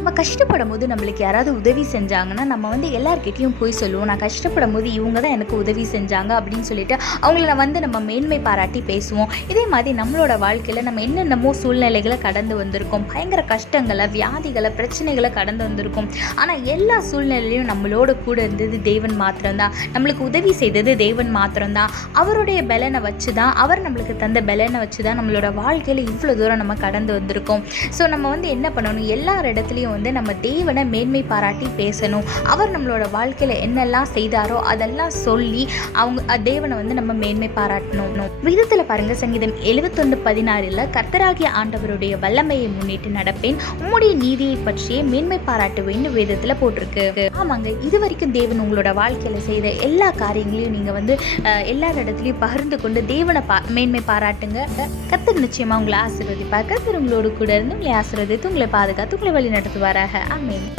நம்ம கஷ்டப்படும்போது நம்மளுக்கு யாராவது உதவி செஞ்சாங்கன்னா நம்ம வந்து எல்லார்கிட்டையும் போய் சொல்லுவோம், நான் கஷ்டப்படும்போது இவங்க தான் எனக்கு உதவி செஞ்சாங்க அப்படின்னு சொல்லிட்டு அவங்கள வந்து நம்ம மேன்மை பாராட்டி பேசுவோம். இதே மாதிரி நம்மளோட வாழ்க்கையில் நம்ம என்னென்னமோ சூழ்நிலைகளை கடந்து வந்திருக்கோம், பயங்கர கஷ்டங்களை, வியாதிகளை, பிரச்சனைகளை கடந்து வந்திருக்கோம். ஆனால் எல்லா சூழ்நிலையிலையும் நம்மளோட கூட இருந்தது தேவன் மாத்திரம்தான், நம்மளுக்கு உதவி செய்தது தேவன் மாத்திரம்தான். அவருடைய பலனை வச்சு தான், அவர் நம்மளுக்கு தந்த பலனை வச்சு தான் நம்மளோட வாழ்க்கையில் இவ்வளோ தூரம் நம்ம கடந்து வந்திருக்கோம். ஸோ நம்ம வந்து என்ன பண்ணணும், எல்லார் இடத்துலையும் வந்து நம்ம தேவனை மேன்மை பாராட்டி பேசணும். அவர் நம்மளோட வாழ்க்கையில் என்னெல்லாம் செய்தாரோ அதெல்லாம் சொல்லி தேவனை வந்து நம்ம மேன்மை பாராட்டணும். வேதத்தில் பாருங்க, சங்கீதம் 71:16 கர்த்தராகிய ஆண்டவருடைய வல்லமையை முன்னிட்டு நடப்பேன், உம்முடைய நீதியை பற்றியே மேன்மை பாராட்டுவேன்னு வேதத்தில் போட்டிருக்கு. ஆமாங்க, இது வரைக்கும் தேவன் உங்களோட வாழ்க்கையில் செய்த எல்லா காரியங்களையும் நீங்கள் வந்து எல்லார் இடத்துலையும் பகிர்ந்து கொண்டு தேவனை மேன்மை பாராட்டுங்க. கர்த்தர் நிச்சயமாக உங்களை ஆசீர்வதிப்பார். கர்த்தர் உங்களோடு கூட இருந்து உங்களை ஆசீர்வதித்து உங்களை பாதுகாத்து உங்களை வழி நடத்துவாராக. ஆமென்.